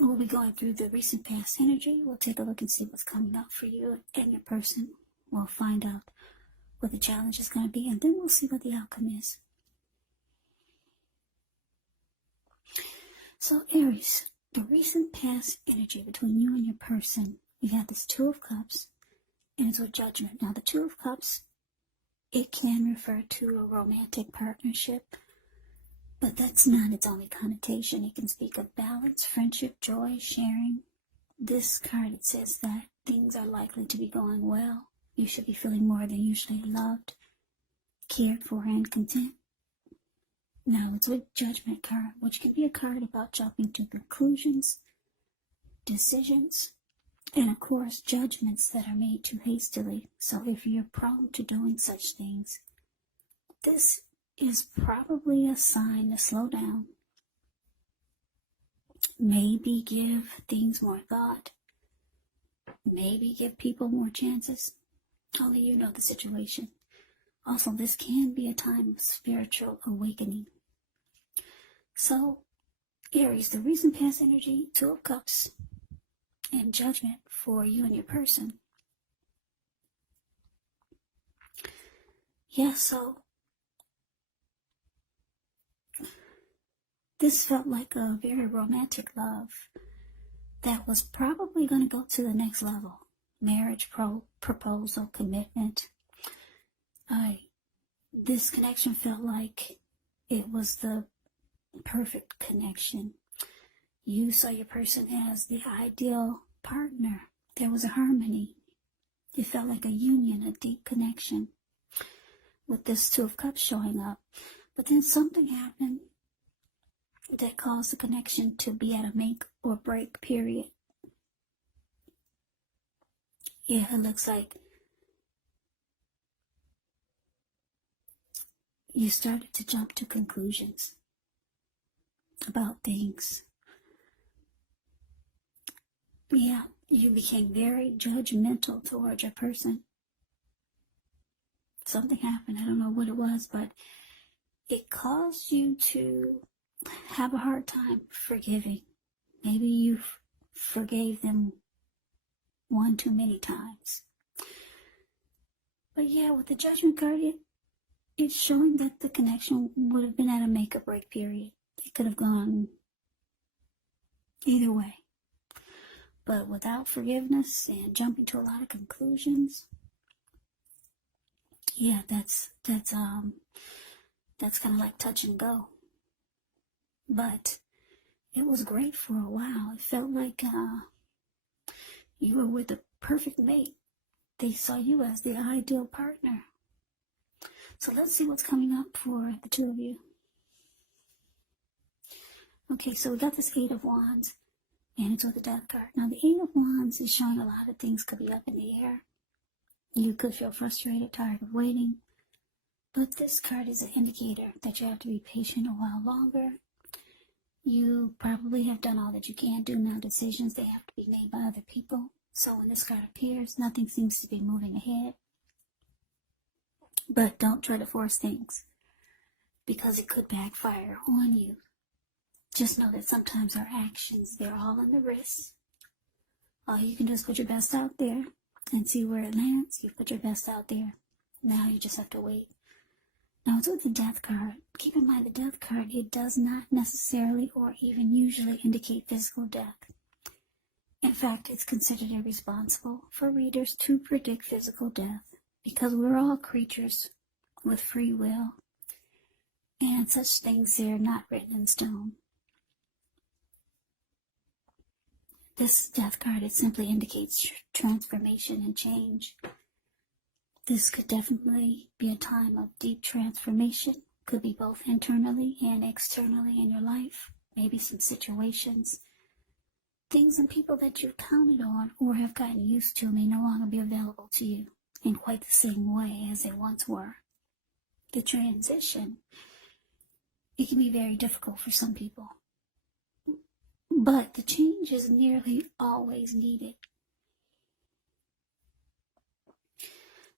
We'll be going through the recent past energy. We'll take a look and see what's coming up for you and your person. We'll find out what the challenge is going to be, and then we'll see what the outcome is. So Aries, the recent past energy between you and your person, we have this Two of Cups, and it's with Judgment. Now, the Two of Cups, it can refer to a romantic partnership, but that's not its only connotation. It can speak of balance, friendship, joy, sharing. This card, it says that things are likely to be going well. You should be feeling more than usually loved, cared for, and content. Now, it's with Judgment card, which can be a card about jumping to conclusions, decisions, and of course, judgments that are made too hastily. So if you're prone to doing such things, this is probably a sign to slow down. Maybe give things more thought. Maybe give people more chances. Only you know the situation. Also, this can be a time of spiritual awakening. So, Aries, the recent past energy, Two of Cups, and Judgment for you and your person. Yeah, so this felt like a very romantic love that was probably going to go to the next level. Marriage, proposal, commitment. This connection felt like it was the perfect connection. You saw your person as the ideal partner. There was a harmony. It felt like a union, a deep connection with this Two of Cups showing up. But then something happened that caused the connection to be at a make or break period. Yeah, it looks like you started to jump to conclusions about things. Yeah, you became very judgmental towards your person. Something happened, I don't know what it was, but it caused you to have a hard time forgiving. Maybe you forgave them one too many times. But yeah, with the Judgment card, it's showing that the connection would have been at a make or break period. It could have gone either way. But without forgiveness and jumping to a lot of conclusions, yeah, that's kind of like touch and go. But it was great for a while. It felt like you were with a perfect mate. They saw you as the ideal partner. So let's see what's coming up for the two of you. Okay, so we got this Eight of Wands, and it's with the Death card. Now, the Eight of Wands is showing a lot of things could be up in the air. You could feel frustrated, tired of waiting. But this card is an indicator that you have to be patient a while longer. You probably have done all that you can do. Now, decisions, they have to be made by other people. So when this card appears, nothing seems to be moving ahead. But don't try to force things, because it could backfire on you. Just know that sometimes our actions, they're all in the wrist. All you can do is put your best out there and see where it lands. You put your best out there. Now you just have to wait. Now it's with the Death card. Keep in mind the Death card, it does not necessarily or even usually indicate physical death. In fact, it's considered irresponsible for readers to predict physical death, because we're all creatures with free will, and such things are not written in stone. This Death card, it simply indicates transformation and change. This could definitely be a time of deep transformation. Could be both internally and externally in your life. Maybe some situations, things and people that you've counted on or have gotten used to may no longer be available to you in quite the same way as they once were. The transition, it can be very difficult for some people. But the change is nearly always needed.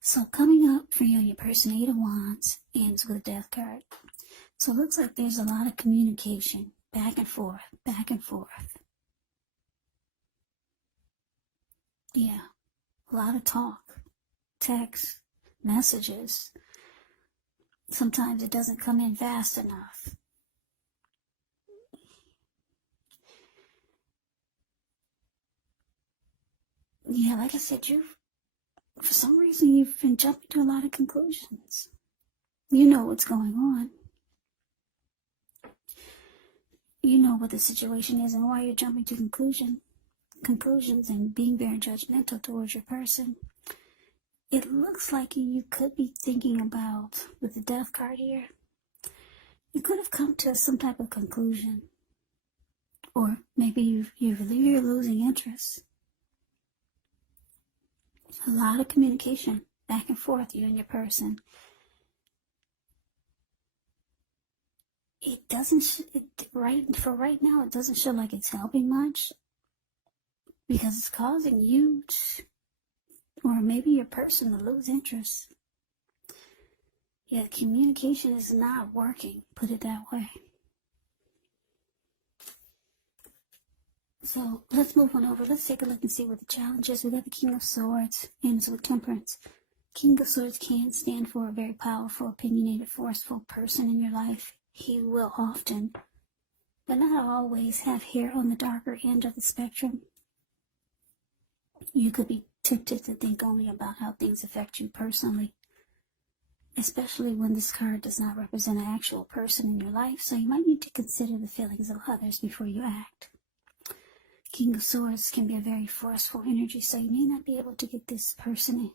So coming up for you and your person, Eight of Wands ends with a Death card. So it looks like there's a lot of communication, back and forth, back and forth. Yeah, a lot of talk, text, messages. Sometimes it doesn't come in fast enough. Yeah, like I said, for some reason, you've been jumping to a lot of conclusions. You know what's going on. You know what the situation is and why you're jumping to conclusions and being very judgmental towards your person. It looks like you could be thinking about, with the Death card here, you could have come to some type of conclusion. Or maybe you're losing interest. A lot of communication back and forth, you and your person. It doesn't, for right now, it doesn't show like it's helping much, because it's causing you or maybe your person to lose interest. Yeah, communication is not working, put it that way. So let's move on over. Let's take a look and see what the challenge is. We got the King of Swords and with Temperance. King of Swords can stand for a very powerful, opinionated, forceful person in your life. He will often, but not always, have hair on the darker end of the spectrum. You could be tempted to think only about how things affect you personally, especially when this card does not represent an actual person in your life, so you might need to consider the feelings of others before you act. King of Swords can be a very forceful energy, so you may not be able to get this person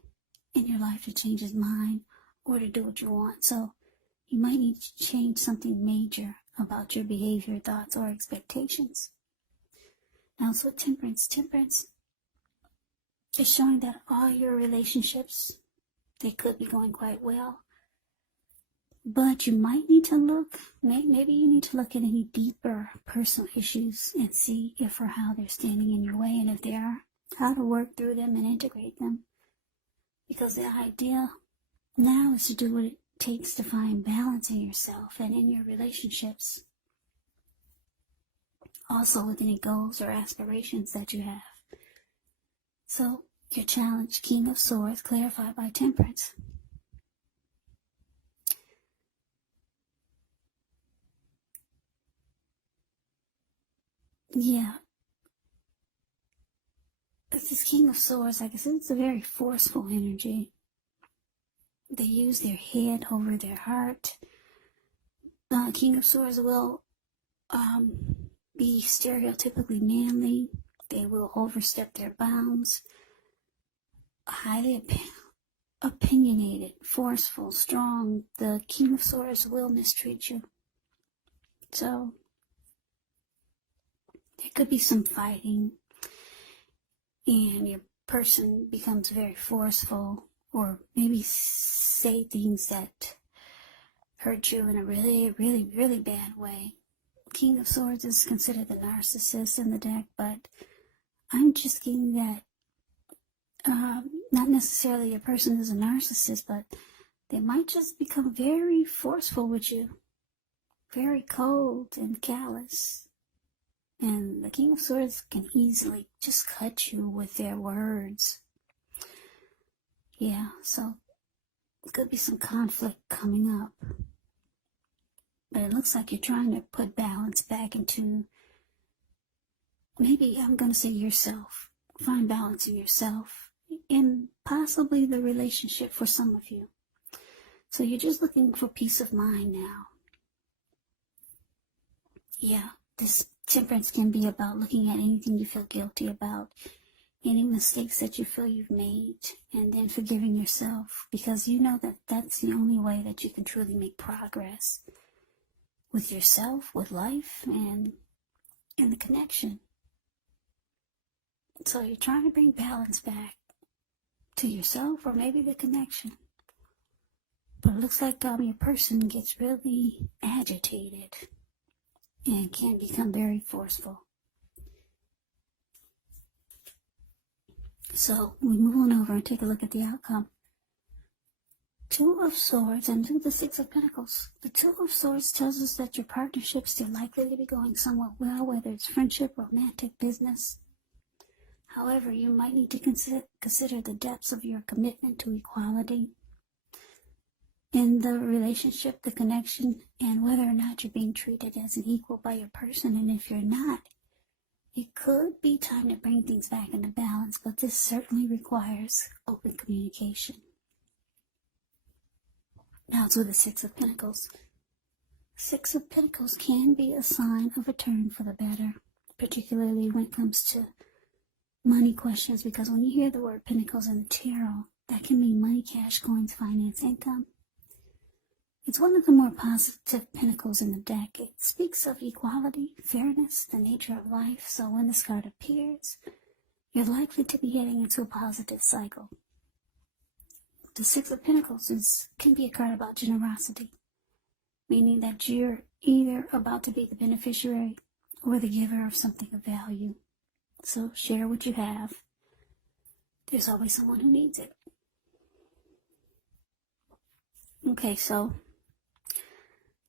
in your life to change his mind or to do what you want, so you might need to change something major about your behavior, thoughts, or expectations. Now, so Temperance is showing that all your relationships, they could be going quite well, but you might need to look, maybe you need to look at any deeper personal issues and see if or how they're standing in your way, and if they are, how to work through them and integrate them. Because the idea now is to do what it takes to find balance in yourself and in your relationships. Also with any goals or aspirations that you have. So, your challenge, King of Swords, clarified by Temperance. Yeah. This King of Swords, like I said, it's a very forceful energy. They use their head over their heart. The King of Swords will be stereotypically manly. They will overstep their bounds. Highly opinionated, forceful, strong. The King of Swords will mistreat you. So, there could be some fighting, and your person becomes very forceful, or maybe say things that hurt you in a really, really, really bad way. King of Swords is considered the narcissist in the deck, but I'm just getting that not necessarily a person is a narcissist, but they might just become very forceful with you, very cold and callous. And the King of Swords can easily just cut you with their words. Yeah, so it could be some conflict coming up. But it looks like you're trying to put balance back into, maybe I'm going to say yourself. Find balance in yourself and possibly the relationship for some of you. So you're just looking for peace of mind now. Yeah, this Temperance can be about looking at anything you feel guilty about, any mistakes that you feel you've made, and then forgiving yourself, because you know that that's the only way that you can truly make progress with yourself, with life, and the connection. So you're trying to bring balance back to yourself, or maybe the connection. But it looks like your person gets really agitated and can become very forceful. So we move on over and take a look at the outcome. Two of Swords and the Six of Pentacles. The Two of Swords tells us that your partnership's still likely to be going somewhat well, whether it's friendship, romantic, business. However, you might need to consider the depths of your commitment to equality in the relationship, the connection, and whether or not you're being treated as an equal by your person. And if you're not, it could be time to bring things back into balance, but this certainly requires open communication. Now to the Six of Pentacles. Six of Pentacles can be a sign of a turn for the better, particularly when it comes to money questions, because when you hear the word Pentacles in the tarot, that can mean money, cash, coins, finance, income. It's one of the more positive pentacles in the deck. It speaks of equality, fairness, the nature of life. So when this card appears, you're likely to be heading into a positive cycle. The Six of Pentacles can be a card about generosity, meaning that you're either about to be the beneficiary or the giver of something of value. So share what you have. There's always someone who needs it. Okay, so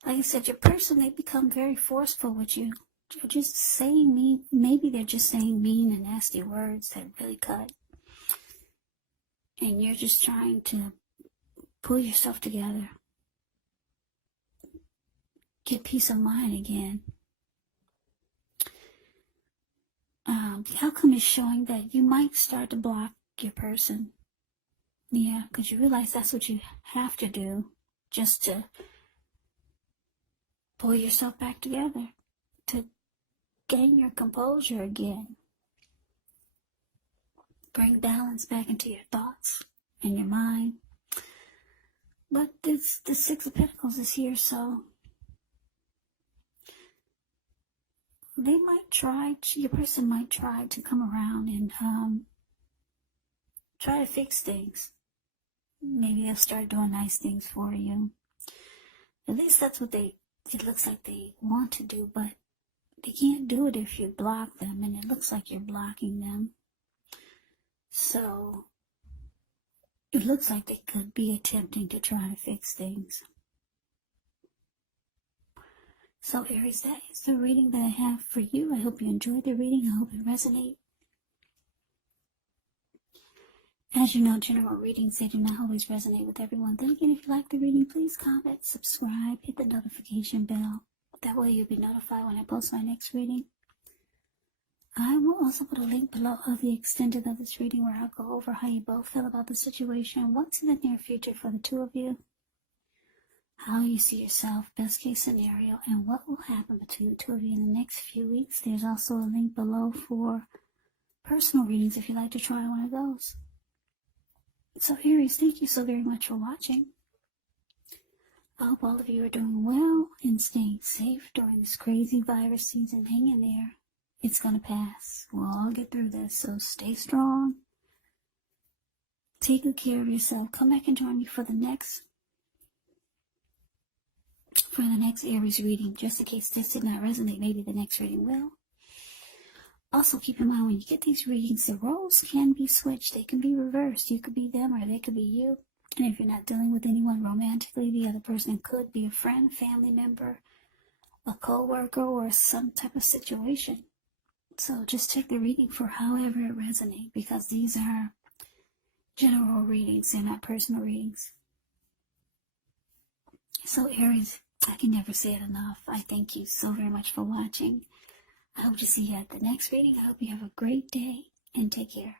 like I said, your person, they become very forceful with you. They're just saying mean, maybe they're just saying mean and nasty words that really cut. And you're just trying to pull yourself together. Get peace of mind again. The outcome is showing that you might start to block your person. Yeah, because you realize that's what you have to do just to pull yourself back together, to gain your composure again. Bring balance back into your thoughts and your mind. But the Six of Pentacles is here, so they might try, your person might try to come around and try to fix things. Maybe they'll start doing nice things for you. At least that's what it looks like they want to do, but they can't do it if you block them, and it looks like you're blocking them. So it looks like they could be attempting to try to fix things. So Aries, that is the reading that I have for you. I hope you enjoyed the reading. I hope it resonates. As you know, general readings, they do not always resonate with everyone. Then again, if you like the reading, please comment, subscribe, hit the notification bell. That way you'll be notified when I post my next reading. I will also put a link below of the extended of this reading where I'll go over how you both feel about the situation, what's in the near future for the two of you, how you see yourself, best case scenario, and what will happen between the two of you in the next few weeks. There's also a link below for personal readings if you'd like to try one of those. So Aries, thank you so very much for watching. I hope all of you are doing well and staying safe during this crazy virus season. Hang in there. It's going to pass. We'll all get through this, so stay strong. Take good care of yourself. Come back and join me for the next Aries reading. Just in case this did not resonate, maybe the next reading will. Also, keep in mind, when you get these readings, the roles can be switched. They can be reversed. You could be them or they could be you. And if you're not dealing with anyone romantically, the other person could be a friend, family member, a co-worker, or some type of situation. So just take the reading for however it resonates, because these are general readings. They're not personal readings. So Aries, I can never say it enough. I thank you so very much for watching. I hope to see you at the next reading. I hope you have a great day and take care.